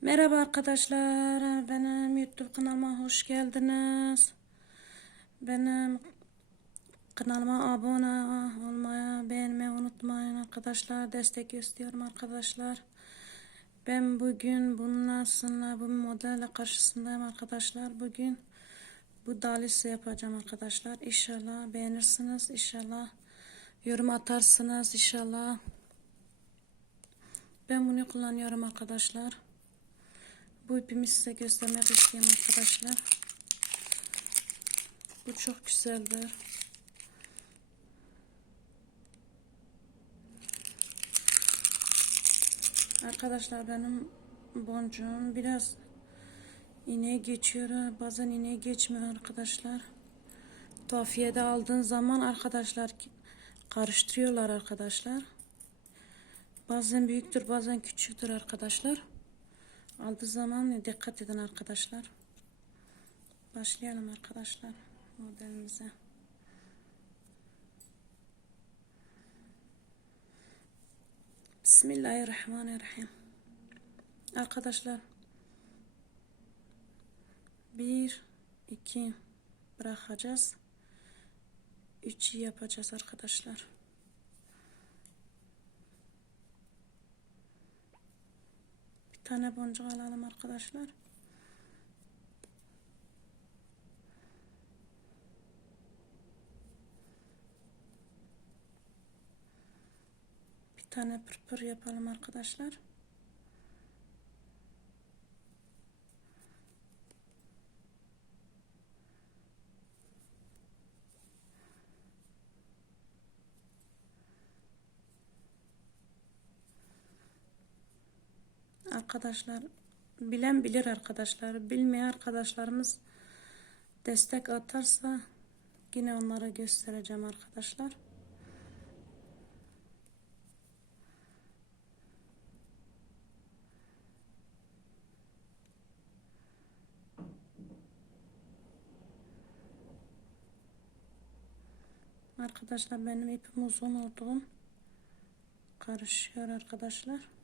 Merhaba arkadaşlar, benim YouTube kanalıma hoş geldiniz. Benim kanalıma abone olmayı, beğenmeyi unutmayın arkadaşlar. Destek istiyorum arkadaşlar. Ben bugün bununla sonra bu modelle karşısındayım arkadaşlar. Bugün bu dalisi yapacağım arkadaşlar. İnşallah beğenirsiniz. İnşallah yorum atarsınız. İnşallah. Ben bunu kullanıyorum arkadaşlar. Bu ipimi size göstermek istiyorum arkadaşlar. Bu çok güzeldir. Arkadaşlar benim boncuğum biraz iğneye geçiyor. Bazen iğneye geçmiyor arkadaşlar. Tuhafiyede aldığın zaman arkadaşlar karıştırıyorlar arkadaşlar. Bazen büyüktür bazen küçüktür arkadaşlar. Aldığı zaman dikkat edin arkadaşlar. Başlayalım arkadaşlar modelimize. Bismillahirrahmanirrahim. Arkadaşlar bir iki bırakacağız. Üçü yapacağız arkadaşlar. Tane boncuk alalım arkadaşlar. Bir tane pırpır yapalım arkadaşlar. Arkadaşlar bilen bilir arkadaşlar. Bilmeyen arkadaşlarımız destek atarsa yine onlara göstereceğim arkadaşlar. Arkadaşlar benim ipim uzun olduğum karışıyor arkadaşlar.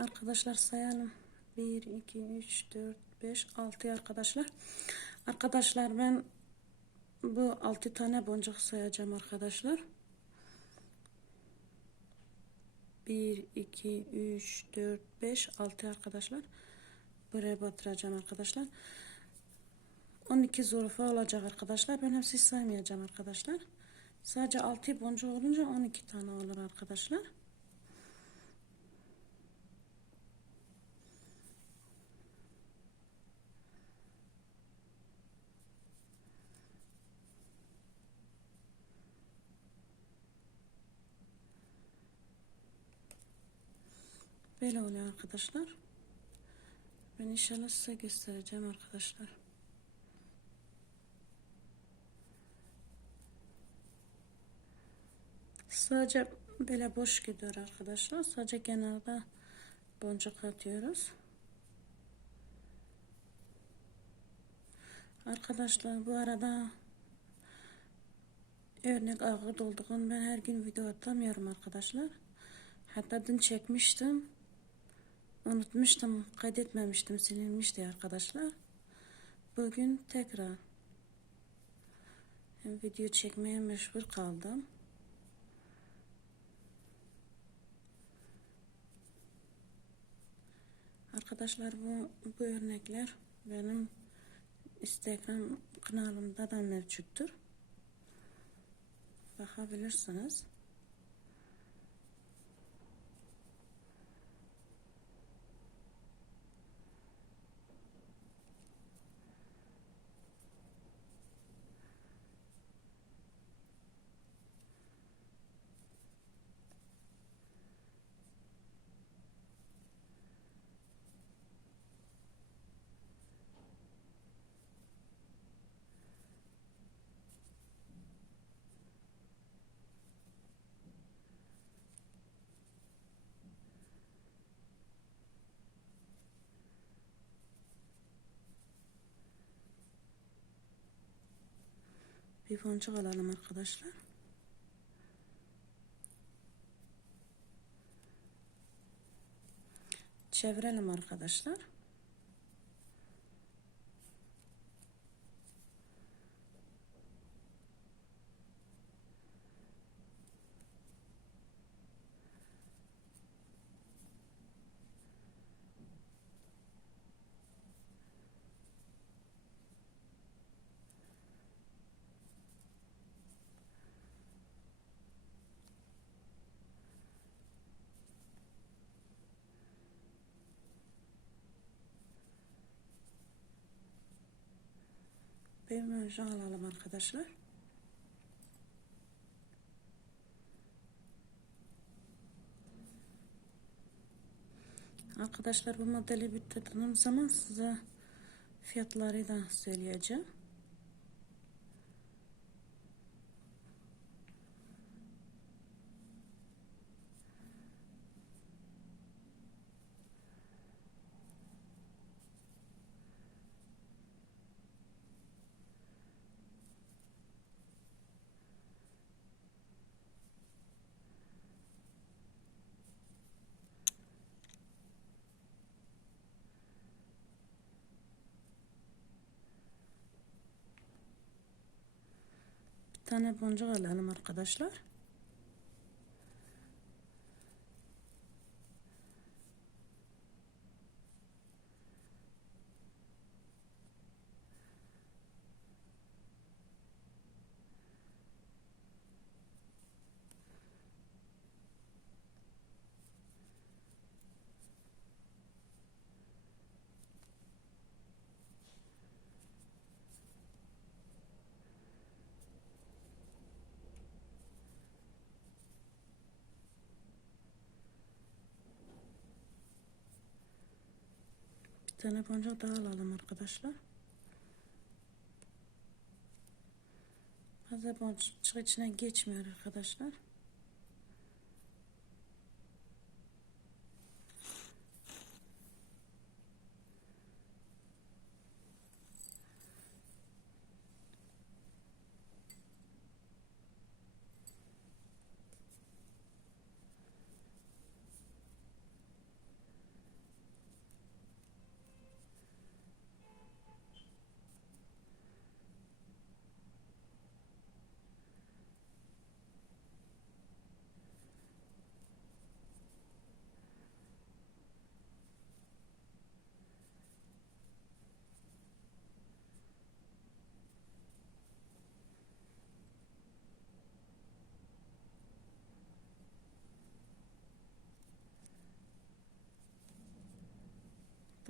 Arkadaşlar sayalım. 1, 2, 3, 4, 5, 6 arkadaşlar. Arkadaşlar ben bu 6 tane boncuk sayacağım arkadaşlar. 1, 2, 3, 4, 5, 6 arkadaşlar. Buraya batıracağım arkadaşlar. 12 zorofa olacak arkadaşlar. Ben hepsi saymayacağım arkadaşlar. Sadece 6 boncuk olunca 12 tane olur arkadaşlar. Böyle oluyor arkadaşlar. Ben inşallah size göstereceğim arkadaşlar. Sadece böyle boş gidiyor arkadaşlar. Sadece kenarda boncuk atıyoruz. Arkadaşlar bu arada örnek ağır dolduğum ben her gün video atamıyorum arkadaşlar. Hatta dün çekmiştim. Unutmuştum, kaydetmemiştim, silinmişti arkadaşlar. Bugün tekrar video çekmeye meşgul kaldım. Arkadaşlar bu, bu örnekler benim Instagram kanalımda da mevcuttur. Bakabilirsiniz. Bir boncuk alalım arkadaşlar. Çevirelim arkadaşlar. Bir möjde alalım arkadaşlar. Arkadaşlar bu modeli bitirdiğim zaman size fiyatları da söyleyeceğim. Tane boncuk alalım arkadaşlar. Tane boncuk daha alalım arkadaşlar. Fazla boncuk içine geçmiyor arkadaşlar.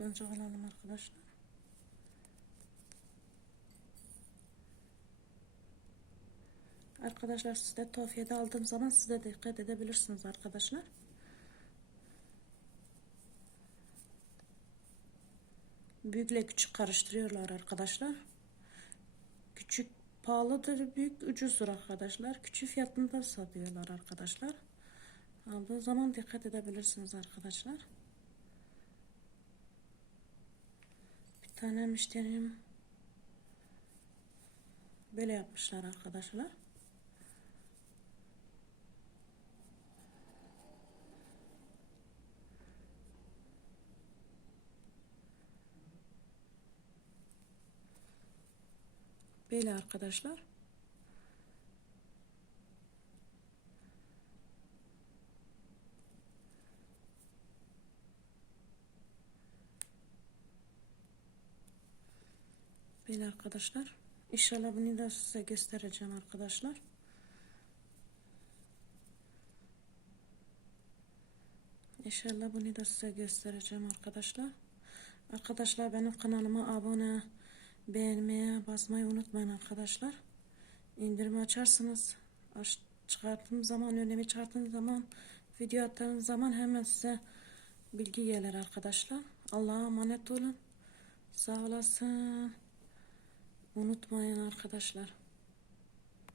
Boncuk alalım arkadaşlar. Arkadaşlar siz de tuhafiyede aldığım zaman siz de dikkat edebilirsiniz arkadaşlar. Büyükle küçük karıştırıyorlar arkadaşlar. Küçük pahalıdır, büyük ucuzdur arkadaşlar. Küçük fiyatında satıyorlar arkadaşlar. Aldığı zaman dikkat edebilirsiniz arkadaşlar. Tane müşterim böyle yapmışlar arkadaşlar. Böyle arkadaşlar. Böyle arkadaşlar. İnşallah bunu da size göstereceğim arkadaşlar. İnşallah bunu da size göstereceğim arkadaşlar. Arkadaşlar benim kanalıma abone beğenmeye basmayı unutmayın arkadaşlar. İndirme açarsınız. Aç, çıkarttığım zaman önemi çıkarttığım zaman video attığım zaman hemen size bilgi gelir arkadaşlar. Allah'a emanet olun. Sağ olasın. Unutmayın arkadaşlar.